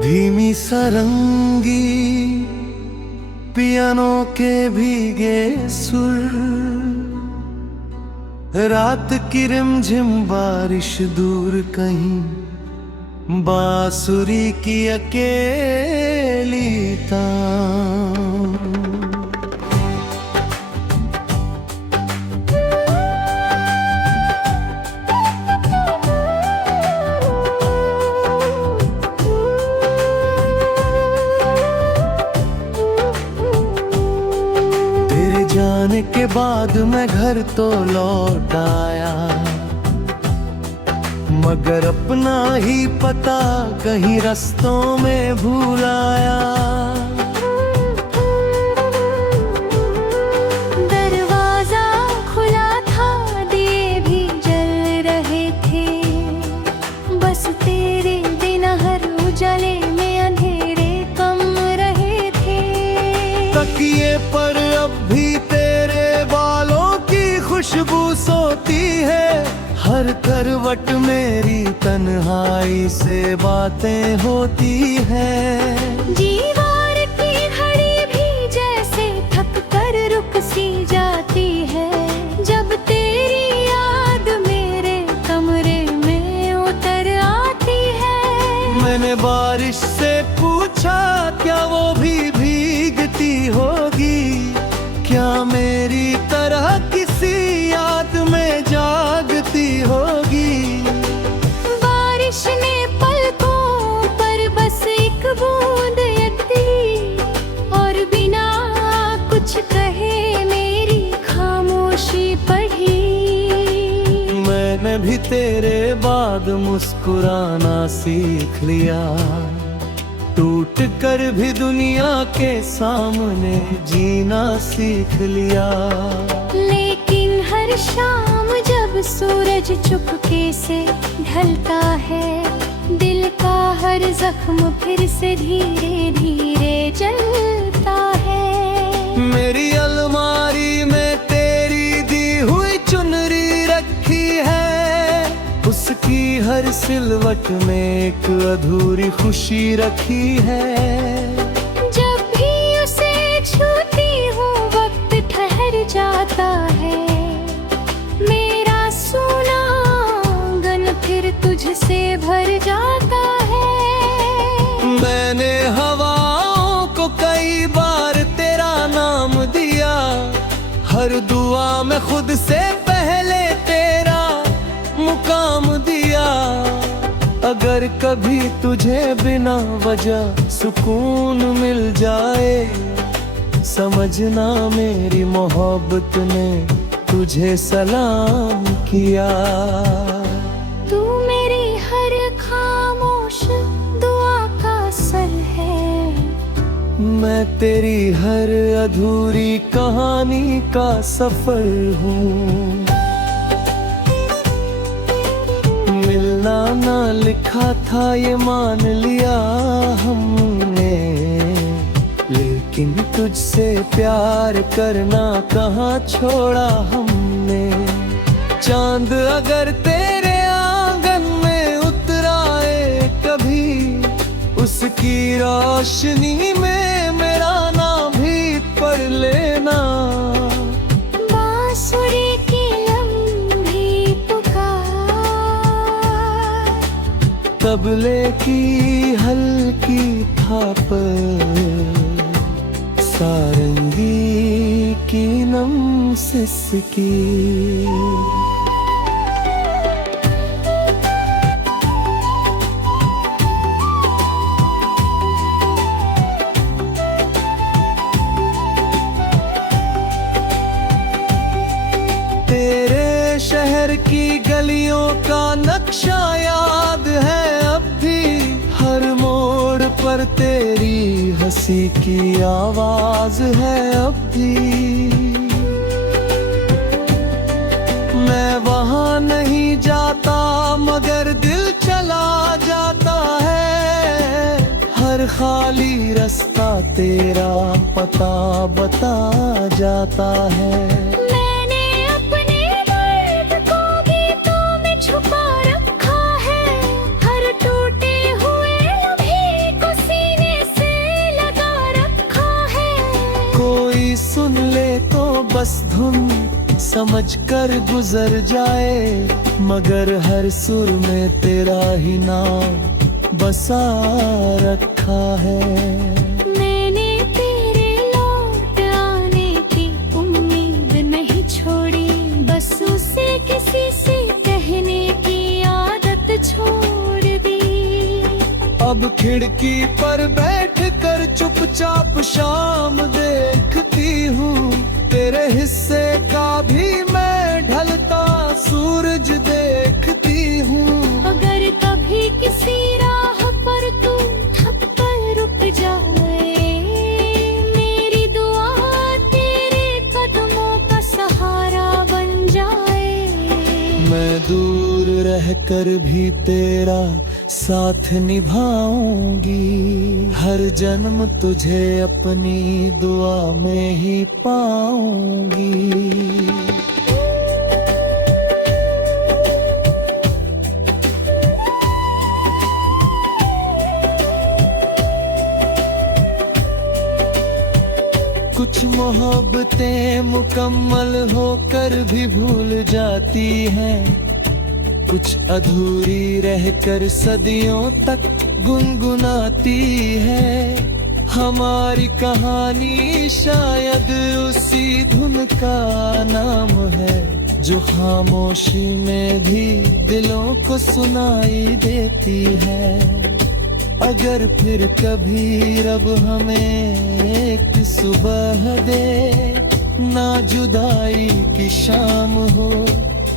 धीमी सरंगी पियानो के भीगे सुर, रात की रिमझिम बारिश दूर कहीं, बांसुरी की अकेली तान। जाने के बाद मैं घर तो लौट आया, मगर अपना ही पता कहीं रास्तों में भूल आया। दरवाजा खुला था, दिए भी जल रहे थे, बस तेरे बिना हर उजाले में अंधेरे कम रहे थे। तकिए पर अब भी खुशबू सोती है, हर करवट मेरी तन्हाई से बातें होती है। दीवार की घड़ी भी जैसे थक कर रुक सी जाती है, जब तेरी याद मेरे कमरे में उतर आती है। मैंने बारिश से पूछा क्या वो भी भीगती होगी, क्या मेरी तरह किसी याद में जागती होगी। बारिश ने पलकों पर बस एक बूंद दी, और बिना कुछ कहे मेरी खामोशी पढ़ी। मैंने भी तेरे बाद मुस्कुराना सीख लिया, टूट कर भी दुनिया के सामने जीना सीख लिया। लेकिन हर शाम जब सूरज चुपके से ढलता है, दिल का हर जख्म फिर से धीरे धीरे जलता है। मेरी अलमारी में तेरी दी हुई चुनरी रखी है, उसकी हर सिलवट में एक अधूरी खुशी रखी है। जब भी उसे छूती हूँ वक्त ठहर जाता है, मेरा सूना आंगन फिर तुझसे भर जाता है। मैंने हवाओं को कई बार तेरा नाम दिया, हर दुआ में खुद से पहले तेरा मुकाम दिया। अगर कभी तुझे बिना वजह सुकून मिल जाए, समझना मेरी मोहब्बत ने तुझे सलाम किया। तू मेरी हर खामोश दुआ का सर है, मैं तेरी हर अधूरी कहानी का सफर हूँ। मिलना ना लिखा था ये मान लिया हमने, लेकिन तुझसे प्यार करना कहाँ छोड़ा हमने। चांद अगर तेरे आंगन में उतराए कभी, उसकी रोशनी में मेरा नाम भी पढ़ लेना। बांसुरी की लंबी पुकार, तबले की हल्की थाप, सारंगी की नम सिसकी। तेरे शहर की गलियों का नक्शा याद है अब भी, हर मोड़ पर तेरी हंसी की आवाज है अब भी। मैं वहाँ नहीं जाता मगर दिल चला जाता है, हर खाली रास्ता तेरा पता बता जाता है। मैंने अपने दर्द को गीतों में छुपा रखा है, हर टूटे हुए लम्हे को बस धुन समझकर गुजर जाए, मगर हर सुर में तेरा ही नाम बसा रखा है। मैंने तेरे लौट आने की उम्मीद नहीं छोड़ी, बस उसे किसी से कहने की आदत छोड़ दी। अब खिड़की पर बैठ कर चुपचाप शाम देखती हूँ, तेरे हिस्से का भी मैं ढलता सूरज देखती हूँ। अगर कभी किसी राह पर तू थक कर रुक जाए, मेरी दुआ तेरे कदमों का सहारा बन जाए। मैं दूर रहकर भी तेरा साथ निभाऊंगी, हर जन्म तुझे अपनी दुआ में ही पाऊंगी। कुछ मोहब्बतें मुकम्मल होकर भी भूल जाती हैं, कुछ अधूरी रहकर सदियों तक गुनगुनाती है। हमारी कहानी शायद उसी धुन का नाम है, जो खामोशी में भी दिलों को सुनाई देती है। अगर फिर कभी रब हमें एक सुबह दे, ना जुदाई की शाम हो,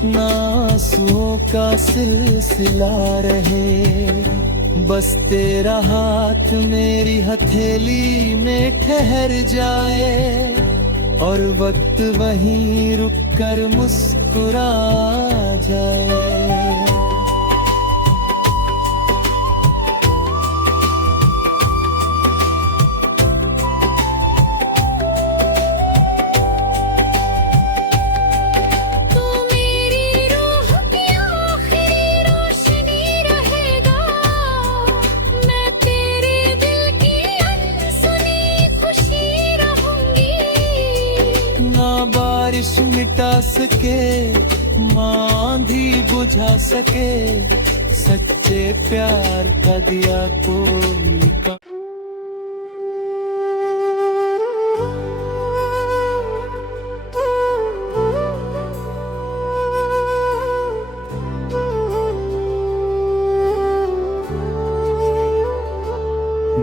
ना आंसुओं का सिलसिला रहे, बस तेरा हाथ मेरी हथेली में ठहर जाए, और वक्त वहीं रुक कर मुस्कुरा जाए। बारिश मिटा सके, आंधी बुझा सके, सच्चे प्यार का दिया कोई का।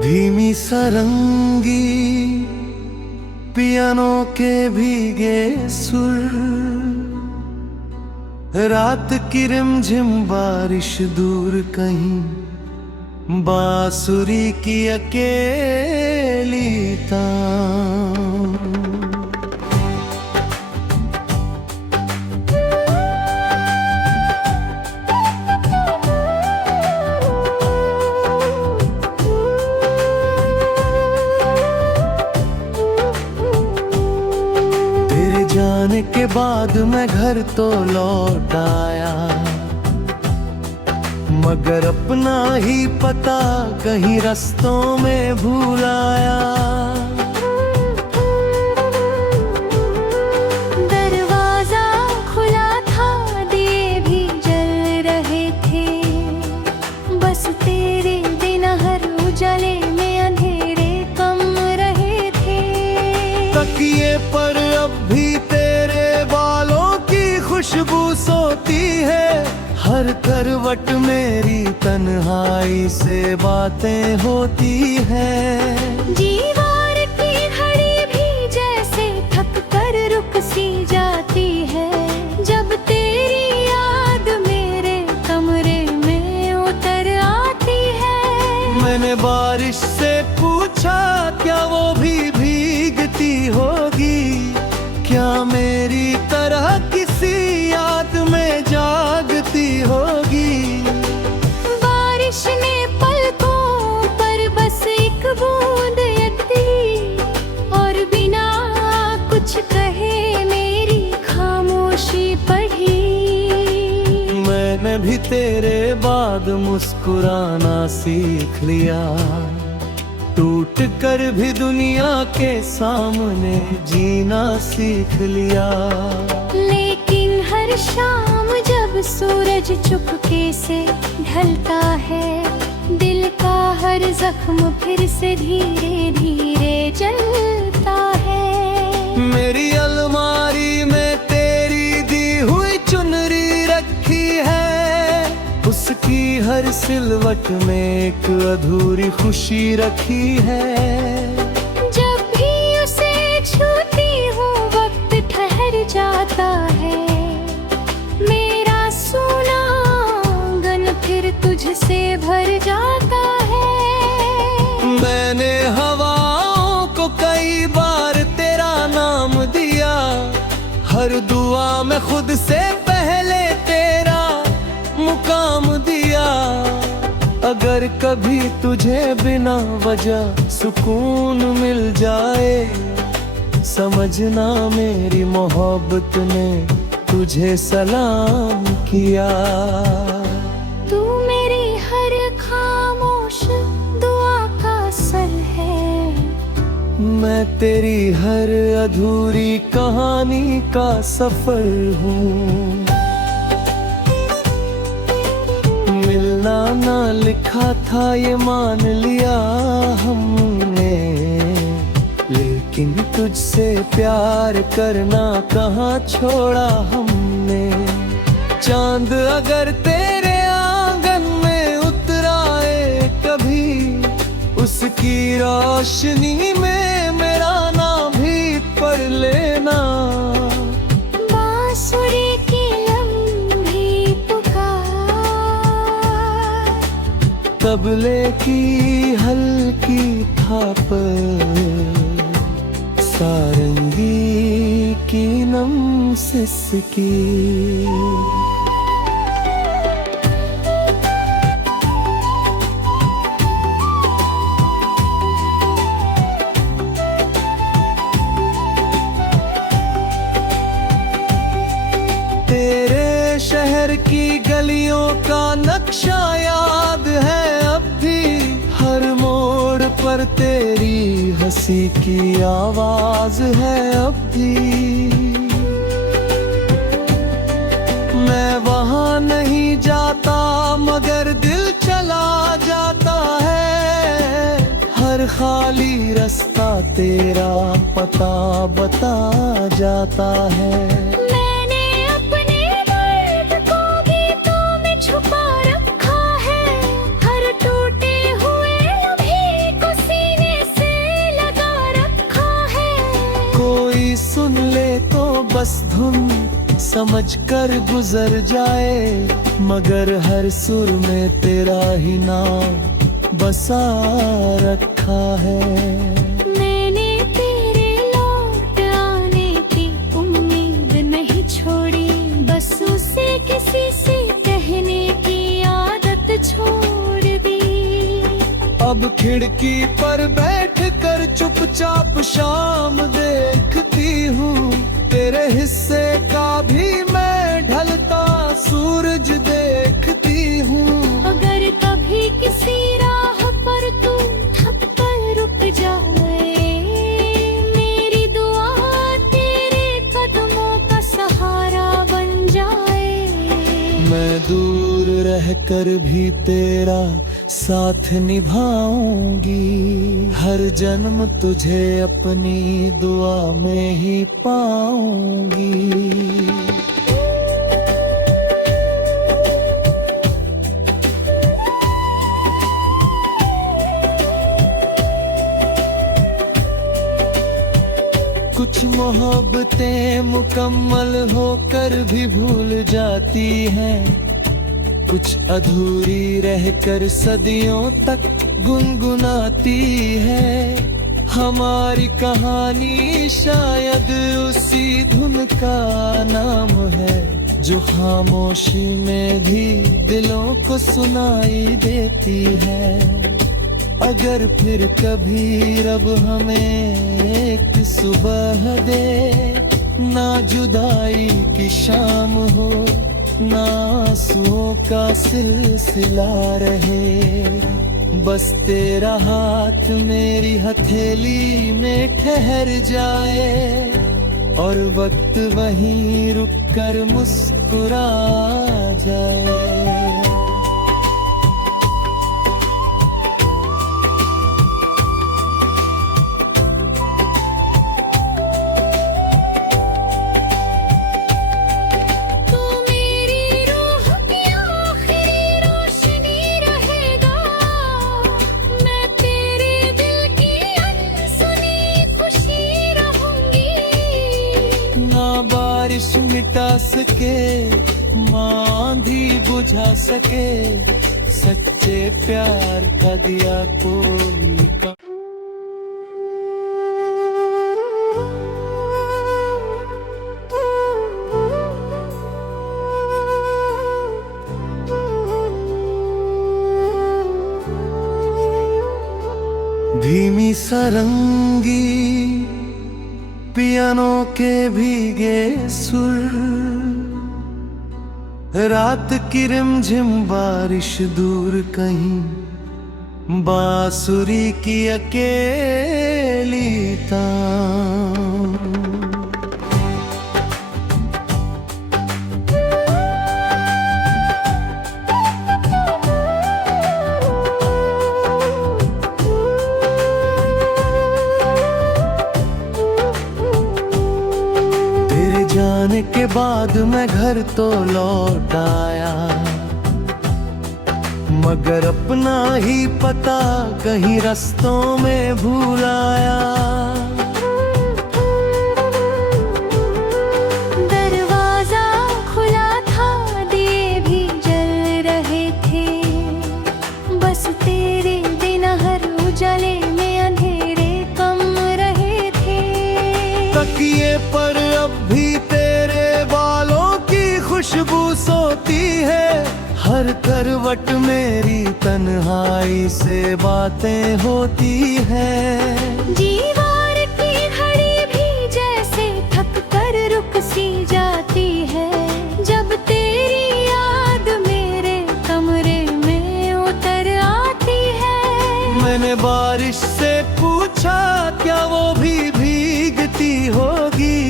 धीमी सरंगी पियानो के भीगे सुर, रात की रिमझिम बारिश दूर कहीं, बांसुरी की अकेली तान। जाने के बाद मैं घर तो लौट आया, मगर अपना ही पता कहीं रस्तों में भूल आया। दरवाजा खुला था, दिए भी जल रहे थे, बस तेरे बिना हर उजाले में अंधेरे कम रहे थे। तकिए पर अब भी तेरे बालों की खुशबू सोती है, हर करवट मेरी तन्हाई से बातें होती हैं। दीवार की घड़ी भी जैसे थक कर रुक सी जाती है, जब तेरी याद मेरे कमरे में उतर आती है। मैंने बारिश से पूछा क्या वो भी भीगती होगी, क्या मेरी तरह किसी याद में जागती होगी। बारिश ने पलकों पर बस एक बूंद दी, और बिना कुछ कहे मेरी खामोशी पढ़ी। मैंने भी तेरे बाद मुस्कुराना सीख लिया, टूट कर भी दुनिया के सामने जीना सीख लिया। लेकिन हर शाम जब सूरज चुपके से ढलता है, दिल का हर जख्म फिर से धीरे धीरे जलता है। मेरी अलमारी में तेरी दी हुई चुनरी रखी है, उसकी हर सिलवट में एक अधूरी खुशी रखी है। जब भी उसे छूती हूँ वक्त ठहर जाता है, मेरा सूना आंगन फिर तुझसे भर जाता है। मैंने हवाओं को कई बार तेरा नाम दिया, हर दुआ में खुद से पहले तेरा मुकाम दिया। अगर कभी तुझे बिना वजह सुकून मिल जाए, समझना मेरी मोहब्बत ने तुझे सलाम किया। तू मेरी हर खामोश दुआ का सर है, मैं तेरी हर अधूरी कहानी का सफर हूँ। मिलना ना लिखा था ये मान लिया हमने, लेकिन तुझसे प्यार करना कहाँ छोड़ा हमने। चांद अगर तेरे आंगन में उतराए कभी, उसकी रोशनी में मेरा नाम भी पढ़ लेना। बांसुरी की लम्बी पुकार, तबले की हल्की थाप, सारंगी की नम सिसकी। तेरे शहर की गलियों का नक्शा याद है अब भी, हर मोड़ पर तेरी हंसी की आवाज है अब भी। मैं वहाँ नहीं जाता मगर दिल चला जाता है, हर खाली रास्ता तेरा पता बता जाता है। मैंने अपने दर्द को गीतों में छुपा रखा है, हर टूटे हुए लम्हे को सीने से लगा रखा है। कोई सुन ले तो बस धुन समझ कर गुजर जाए, मगर हर सुर में तेरा ही नाम बसा रखा है। मैंने तेरे लौट आने की उम्मीद नहीं छोड़ी, बस उसे किसी से कहने की आदत छोड़ दी। अब खिड़की पर बैठ कर चुपचाप शाम देखती हूँ, तेरे हिस्से का भी मैं ढलता सूरज देखती हूँ। अगर कभी किसी राह पर तू थक कर रुक जाए, मेरी दुआ तेरे कदमों का सहारा बन जाए। मैं दूर रहकर भी तेरा साथ निभाऊंगी, हर जन्म तुझे अपनी दुआ में ही पाऊंगी। कुछ मोहब्बतें मुकम्मल होकर भी भूल जाती हैं, कुछ अधूरी रहकर सदियों तक गुनगुनाती है। हमारी कहानी शायद उसी धुन का नाम है, जो खामोशी में भी दिलों को सुनाई देती है। अगर फिर कभी रब हमें एक सुबह दे, ना जुदाई की शाम हो, ना आंसुओं का सिलसिला रहे, बस तेरा हाथ मेरी हथेली में ठहर जाए और वक्त वहीं रुक कर मुस्कुरा जाए। बारिश मिटा सके, आंधी बुझा सके, सच्चे प्यार का दिया कोई का। धीमी सरंगी पियानो के भीगे सुर, रात की रिमझिम बारिश दूर कहीं, बांसुरी की अकेली तान। जाने के बाद मैं घर तो लौट आया, मगर अपना ही पता कहीं रस्तों में भूल आया। दरवाजा खुला था, दिए भी जल रहे थे, बस तेरे बिना हर उजाले में अंधेरे कम रहे थे। तकिए पर अब भी खुशबू सोती है, हर करवट मेरी तन्हाई से बातें होती है। दीवार की घड़ी भी जैसे थक कर रुक सी जाती है, जब तेरी याद मेरे कमरे में उतर आती है। मैंने बारिश से पूछा क्या वो भी भीगती होगी,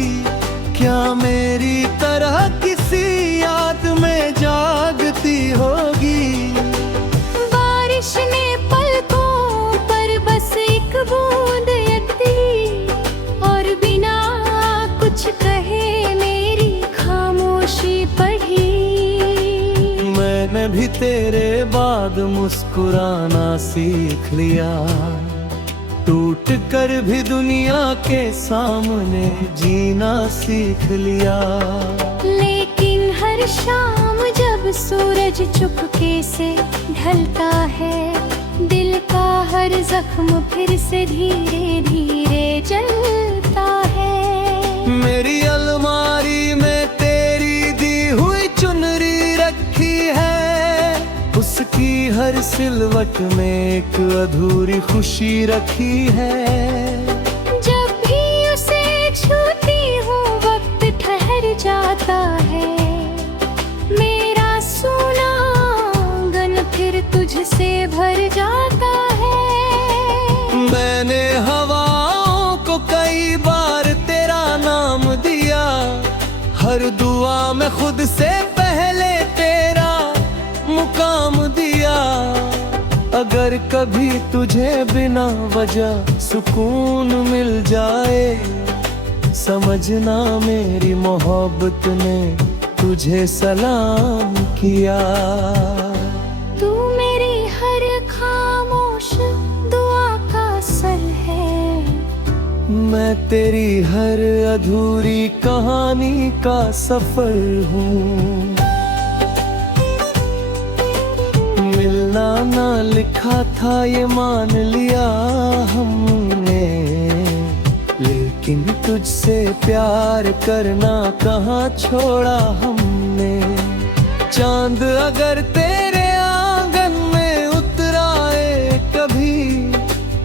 क्या मेरी तरह किसी याद में जागती होगी। बारिश ने पलकों पर बस एक बूंद दी, और बिना कुछ कहे मेरी खामोशी पढ़ी। मैंने भी तेरे बाद मुस्कुराना सीख लिया, टूट कर भी दुनिया के सामने जीना सीख लिया। लेकिन हर शाम जब सूरज चुपके से ढलता है, दिल का हर जख्म फिर से धीरे धीरे जलता है। मेरी अलमारी में तेरी दी हुई चुनरी रखी है, उसकी हर सिलवट में एक अधूरी खुशी रखी है। जब भी उसे छूती हूँ वक्त ठहर जाता है, मेरा सूना आंगन फिर तुझसे भर जाता है। मैंने हवाओं को कई बार तेरा नाम दिया, हर दुआ में खुद से पहले तेरा मुकाम दिया। अगर कभी तुझे बिना वजह सुकून मिल जाए, समझना मेरी मोहब्बत ने तुझे सलाम किया। तू मेरी हर खामोश दुआ का सर है, मैं तेरी हर अधूरी कहानी का सफर हूँ। मिलना ना लिखा था ये मान लिया हमने, लेकिन तुझसे प्यार करना कहाँ छोड़ा हमने। चांद अगर तेरे आंगन में उतराए कभी,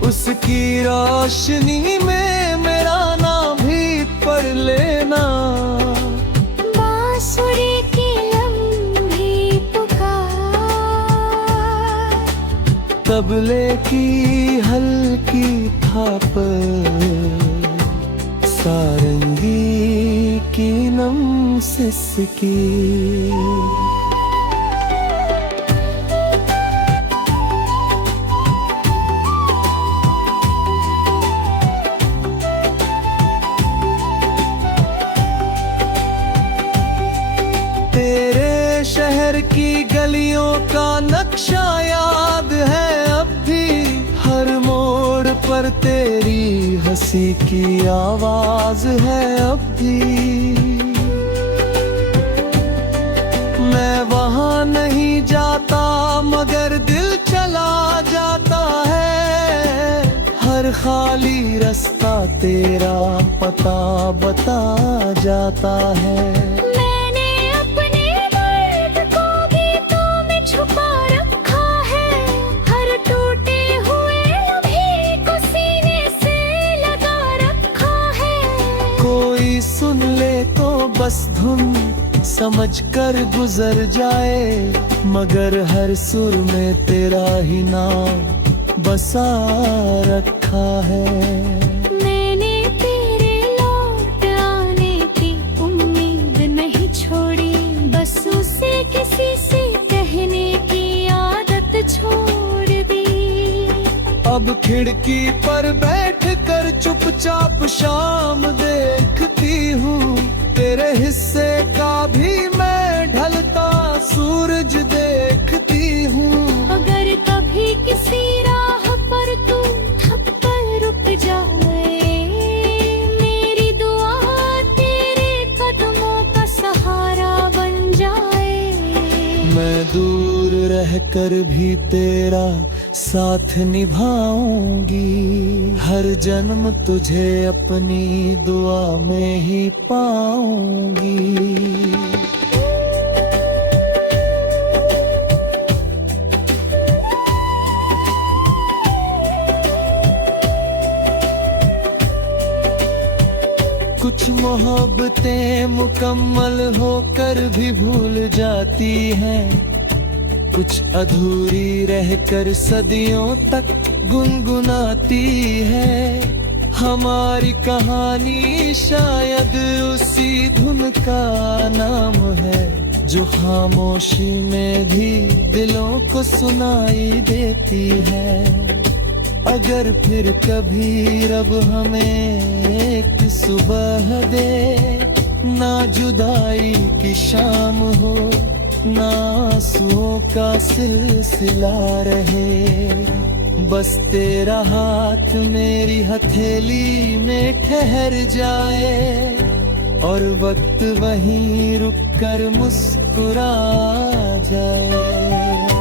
उसकी रोशनी में मेरा नाम भी पढ़ लेना। बांसुरी की लंबी पुकार, तबले की हल्की थाप, सारंगी की नम सिसकी। तेरे शहर की गलियों का नक्शा याद है अब भी, हर मोड़ पर तेरी हंसी की आवाज है अब भी। मैं वहां नहीं जाता मगर दिल चला जाता है, हर खाली रास्ता तेरा पता बता जाता है। कोई सुन ले तो बस धुन समझ कर गुजर जाए, मगर हर सुर में तेरा ही नाम बसा रखा है। मैंने तेरे लौट आने की उम्मीद नहीं छोड़ी, बस उसे किसी से कहने की आदत छोड़ दी। अब खिड़की पर बैठ कर चुपचाप शाम देखती हूँ, तेरे हिस्से का भी मैं ढलता सूरज देखती हूँ। अगर कभी किसी राह पर तू थक कर रुक जाए, मेरी दुआ तेरे कदमों का सहारा बन जाए। मैं दूर रहकर भी तेरा साथ निभाऊंगी, हर जन्म तुझे अपनी दुआ में ही पाऊंगी। कुछ मोहब्बतें मुकम्मल होकर भी भूल जाती हैं, कुछ अधूरी रहकर सदियों तक गुनगुनाती है। हमारी कहानी शायद उसी धुन का नाम है, जो खामोशी में भी दिलों को सुनाई देती है। अगर फिर कभी रब हमें एक सुबह दे, ना जुदाई की शाम हो, ना आंसुओं का सिलसिला रहे, बस तेरा हाथ मेरी हथेली में ठहर जाए, और वक्त वहीं रुक कर मुस्कुरा जाए।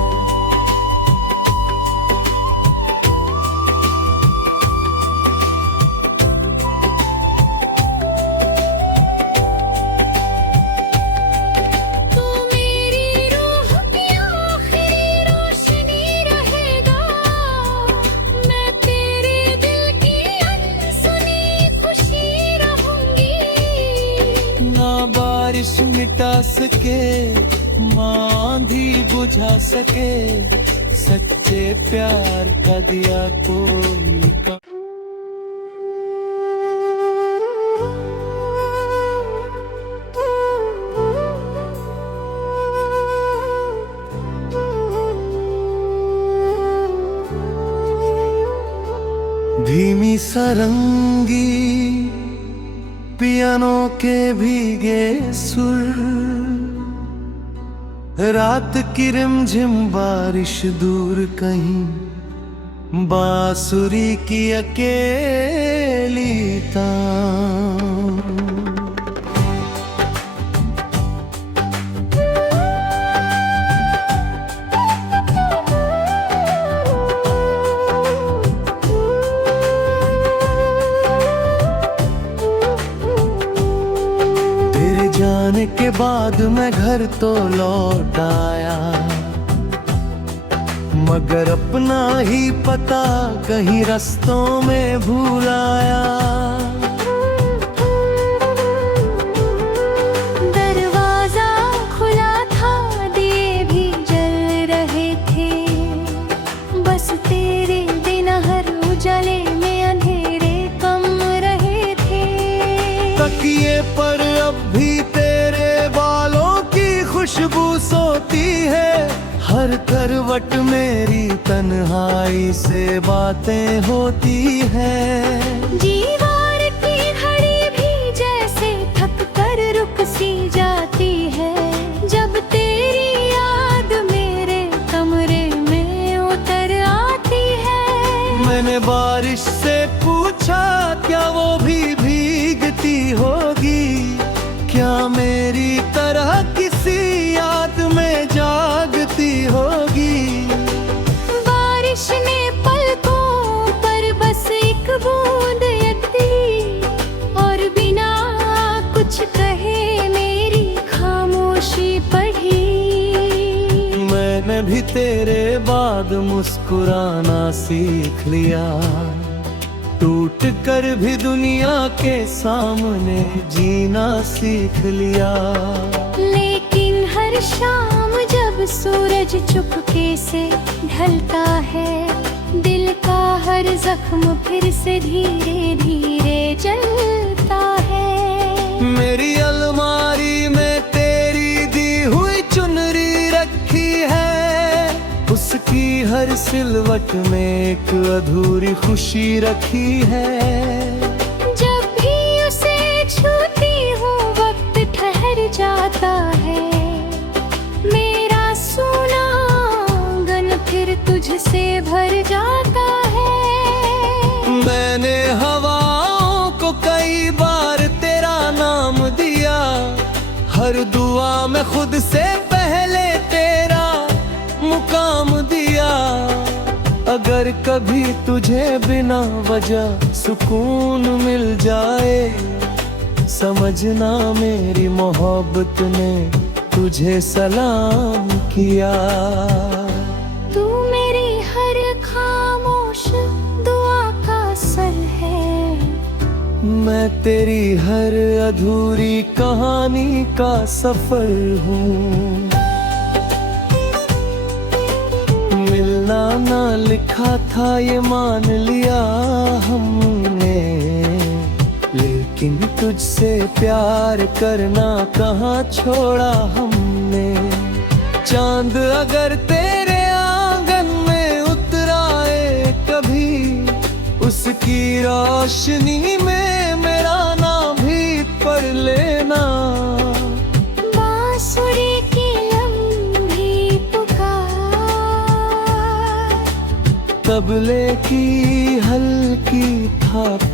बारिश मिटा सके, आंधी बुझा सके, सच्चे प्यार का दिया कोई का। धीमी सारंगी पियानो के भीगे सुर, रात की रिमझिम बारिश दूर कहीं, बांसुरी की अकेली तान। जाने के बाद मैं घर तो लौट आया, मगर अपना ही पता कहीं रास्तों में भूल आया। दरवाजा खुला था, दिए भी जल रहे थे, बस खुशबू सोती है, हर करवट मेरी तन्हाई से बातें होती है। दीवार की घड़ी भी जैसे थक कर रुक सी जाती है, जब तेरी याद मेरे कमरे में उतर आती है। मैंने बारिश से पूछा क्या वो भी भीगती होगी, क्या मेरी तरह किसी याद में जागती होगी। बारिश ने पलकों पर बस एक बूंद दी, और बिना कुछ कहे मेरी खामोशी पढ़ी। मैंने भी तेरे बाद मुस्कुराना सीख लिया, टूट कर भी दुनिया के सामने जीना सीख लिया। लेकिन हर शाम जब सूरज चुपके से ढलता है, दिल का हर जख्म फिर से धीरे धीरे जलता है। मेरी अलमारी में तेरी दी हुई चुनरी रखी है, उसकी हर सिलवट में एक अधूरी खुशी रखी है। जब भी उसे छूती हूँ वक्त ठहर जाता है, मेरा सूना आंगन फिर तुझसे भर जाता है। मैंने हवाओं को कई बार तेरा नाम दिया, हर दुआ में खुद से पहले तेरा मुकाम दिया। अगर कभी तुझे बिना वजह सुकून मिल जाए, समझना मेरी मोहब्बत ने तुझे सलाम किया। तू मेरी हर खामोश दुआ का सर है, मैं तेरी हर अधूरी कहानी का सफर हूँ। मिलना ना लिखा था ये मान लिया हमने, लेकिन तुझसे प्यार करना कहाँ छोड़ा हमने। चांद अगर तेरे आंगन में उतराए कभी, उसकी रोशनी में मेरा नाम भी पढ़ लेना। बांसुरी की लंबी पुकार, तबले की हल्की थाप